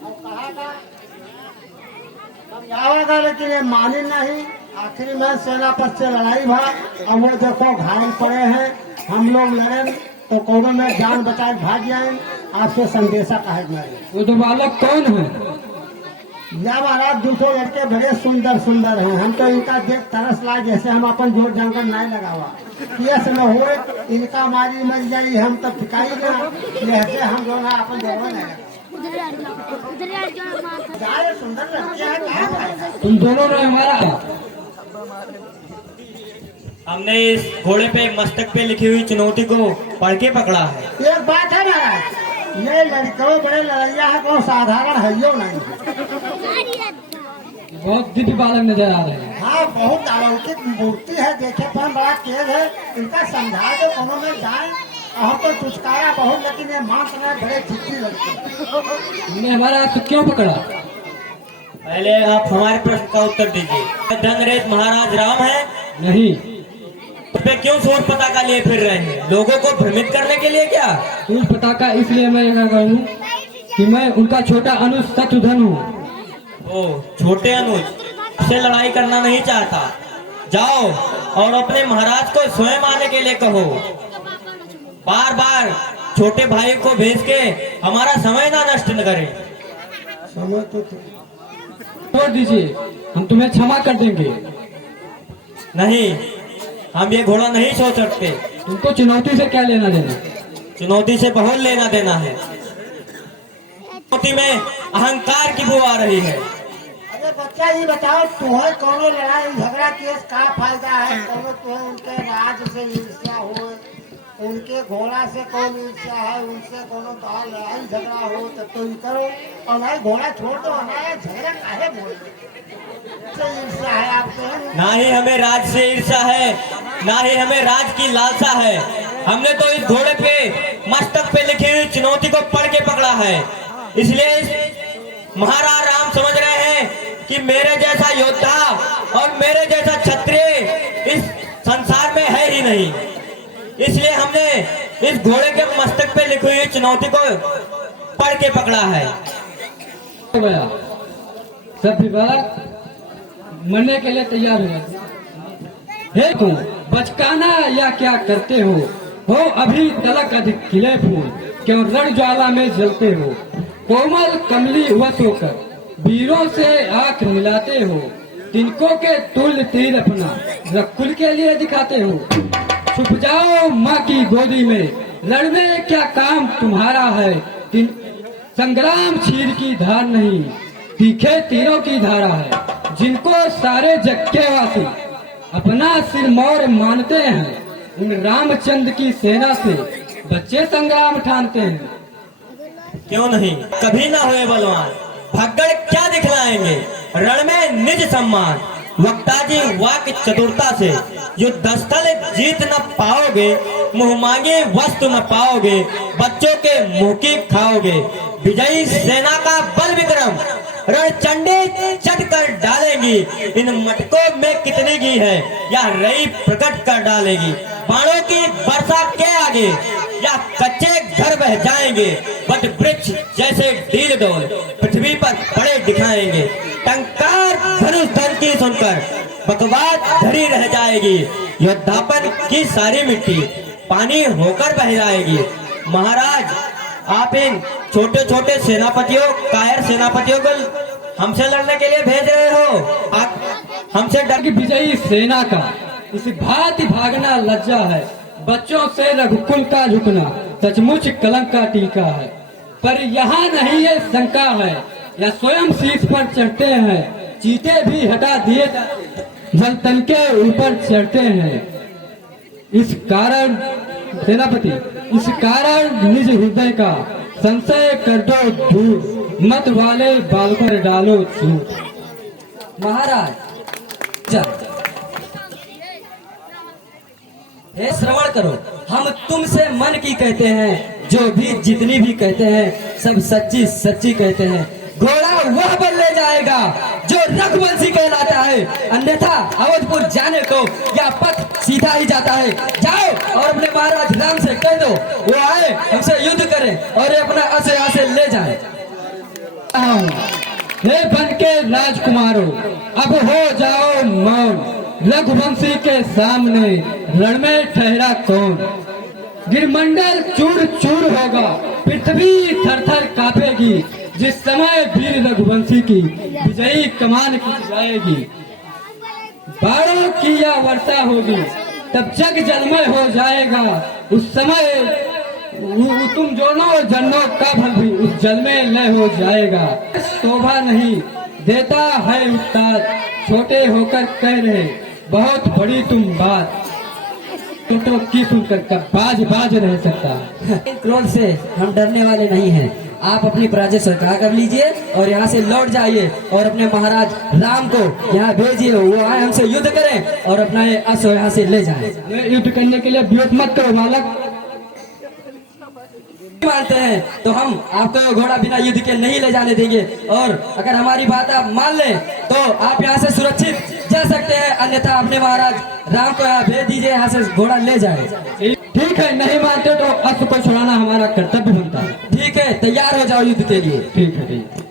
और कहा था समझावेगा, लेकिन ये मानी नहीं। आखिरी में सेनापति से लड़ाई भा, और वो देखो घायल पड़े हैं। हम लोग लड़े तो कौनों में जान बचाए भाग जाए। आपसे संदेशा कहे मेरे। वो तो बालक कौन है? या महाराज दूसरे लड़के बड़े सुंदर सुंदर हैं। हम तो इनका देख तरस लाए, जैसे हम अपन जोर जंगल नहीं लगावा। केस में हो इनका मारी मर जाई, हम तो टिकाई ना। ऐसे हम लोग अपन जोड़ नहीं जाए। सुंदर लड़के हैं, क्या फायदा? तुम दोनों ने हमारा हमने इस घोड़े पे मस्तक पे लिखी हुई चुनौती को पढ़ के पकड़ा है। एक बात है महाराज, ये लड़कों बड़े लड़ैया है, को साधारण है यो नहीं है। बहुत दिव्य बालक नजर आ रहे हैं। हाँ, बहुत अलौकिक मूर्ति है, देखे पर बड़ा तेज है। इनका समझा दो कोनो में जाए। हम तो चुचकारा बहुत, लेकिन ये मांस में बड़े चिट्ठी लगते। तुमने हमारा हाथ क्यों पकड़ा? पहले आप हमारे प्रश्न का उत्तर दीजिए। धनरेज महाराज राम है? नहीं। तो पे क्यों सूर पताका लिए फिर रहे हैं? लोगों को भ्रमित करने के लिए क्या? सूर पताका इसलिए मैं यहाँ कहूँ कि मैं उनका छोटा अनुज शत्रुघ्न हूँ। ओ छोटे अनुज से लड़ाई करना नहीं चाहता। जाओ और अपने महाराज को स्वयं आने के लिए कहो। बार बार छोटे भाई को भेज के हमारा समय ना नष्ट न करें। समय तो छोड़ दीजिए, हम तुम्हें क्षमा कर देंगे। नहीं, हम ये घोड़ा नहीं छोड़ सकते। तुमको चुनौती से क्या लेना देना? चुनौती से बहुत लेना देना है। चुनौती में अहंकार की बू आ रही है। अरे बच्चा ये बताओ, तुम्हें कोनो लड़ाई झगड़ा केस का फायदा है? कोनो तुम्हें उनके राज से ईर्ष्या हो, उनके घोड़ा से कौन ईर्ष्या है, उनसे कोनो तो लड़ाई झगड़ा हो तो तुम करो। और भाई घोड़ा छोड़ दो, हमारा झगड़ा काहे बोल से ईर्ष्या है आपको? ना ही हमें राज से ईर्ष्या है, ना ही हमें राज की लालसा है। हमने तो इस घोड़े पे मस्तक पे लिखी हुई चुनौती को पढ़ के पकड़ा है। इसलिए महाराज राम समझ रहे हैं कि मेरे जैसा योद्धा और मेरे जैसा क्षत्रिय इस संसार में है ही नहीं। इसलिए हमने इस घोड़े के मस्तक पे लिखी हुई चुनौती को पढ़ के पकड़ा है। सब बालक मरने के लिए तैयार हो। हे तुम बचकाना या क्या करते हो अभी तलक अधिक खिले फूल, क्यों रण ज्वाला में जलते हो? कोमल कमली वश होकर वीरों से आंख मिलाते हो। तिनकों के तुल्य तीर अपना रकुल के लिए दिखाते हो। छुप जाओ माँ की गोदी में, लड़ने क्या काम तुम्हारा है? संग्राम चीर की धार नहीं, तीखे तीरों की धारा है। जिनको सारे जग के वासी अपना सिर मौर मानते हैं, उन रामचंद्र की सेना से बच्चे संग्राम ठानते हैं। क्यों नहीं, कभी ना हुए बलवान, भगड़ क्या दिखलाएंगे? रण में निज सम्मान, वक्ताजी वाक्य चतुरता से युद्ध स्थल जीत न पाओगे। मुंह मांगे वस्तु न पाओगे, बच्चों के मुंह की खाओगे। विजयी सेना का बल विक्रम रणचंडी चट कर डालेगी। इन मटकों में कितनी घी है या रई प्रकट कर डालेगी। बाणों की वर्षा के आगे या कच्चे घर बह जाएंगे। वट वृक्ष जैसे डील डोल पृथ्वी पर पड़े दिखाएंगे। टंकार धनुष धन की सुनकर बकवास धरी रह जाएगी। योद्धापन की सारी मिट्टी पानी होकर बह जाएगी। महाराज, आप इन छोटे छोटे सेनापतियों, कायर सेनापतियों को हमसे लड़ने के लिए भेज रहे हो? आप हमसे डर की विजयी सेना का इस भांति भागना लज्जा है। बच्चों से रघुकुल का झुकना सचमुच कलंक का टीका है। पर यहाँ नहीं है शंका है, या स्वयं शीश पर चढ़ते हैं। चीते भी हटा दिए जल तन के ऊपर चढ़ते हैं। इस कारण सेनापति, इस कारण निज हृदय का संशय कर दो दूर, मत वाले बाल पर डालो झूठ। महाराज हे श्रवण करो, हम तुमसे मन की कहते हैं। जो भी जितनी भी कहते हैं सब सच्ची सच्ची कहते हैं। घोड़ा वह बल ले जाएगा जो रघुवंशी कहलाता है, अन्यथा अवधपुर जाने को या पथ सीधा ही जाता है। जाओ और अपने महाराज राम से कह दो वो आए, हमसे युद्ध करें और ये अपना असे आसे ले जाए। हूँ, हे बन के राजकुमारों, अब हो जाओ मौन। रघुवंशी के सामने रण में ठहरा कौन। गिरमंडल चूर चूर होगा, पृथ्वी थर थर कांपेगी, जिस समय वीर रघुवंशी की विजयी कमान खींच जाएगी। बाढ़ों की या वर्षा होगी, तब जग जलमय हो जाएगा। उस समय तुम दोनों जनों का भल भी उस जल में लय हो जाएगा। शोभा नहीं देता है उस्ताद, छोटे होकर कह रहे बहुत बड़ी तुम बात। तो की सुनकर कब बाज बाज रह सकता। क्रोध से हम डरने वाले नहीं हैं। आप अपनी प्रजा स्वीकार कर लीजिए और यहाँ से लौट जाइए और अपने महाराज राम को यहाँ भेजिए, वो आए हमसे युद्ध करें और अपना ये अश्व यहाँ से ले जाएं। युद्ध करने के लिए विरोध मत करो बालक। मानते हैं तो हम आपको घोड़ा बिना युद्ध के नहीं ले जाने देंगे, और अगर हमारी बात आप मान लें तो आप यहाँ से सुरक्षित जा सकते हैं, अन्यथा अपने महाराज राम को यहाँ भेज दीजिए, यहाँ से घोड़ा ले जाए। ठीक है, नहीं मानते तो अश्व को छुड़ाना हमारा कर्तव्य बनता है। ठीक है, तैयार हो जाओ युद्ध के लिए। ठीक है, ठीक है।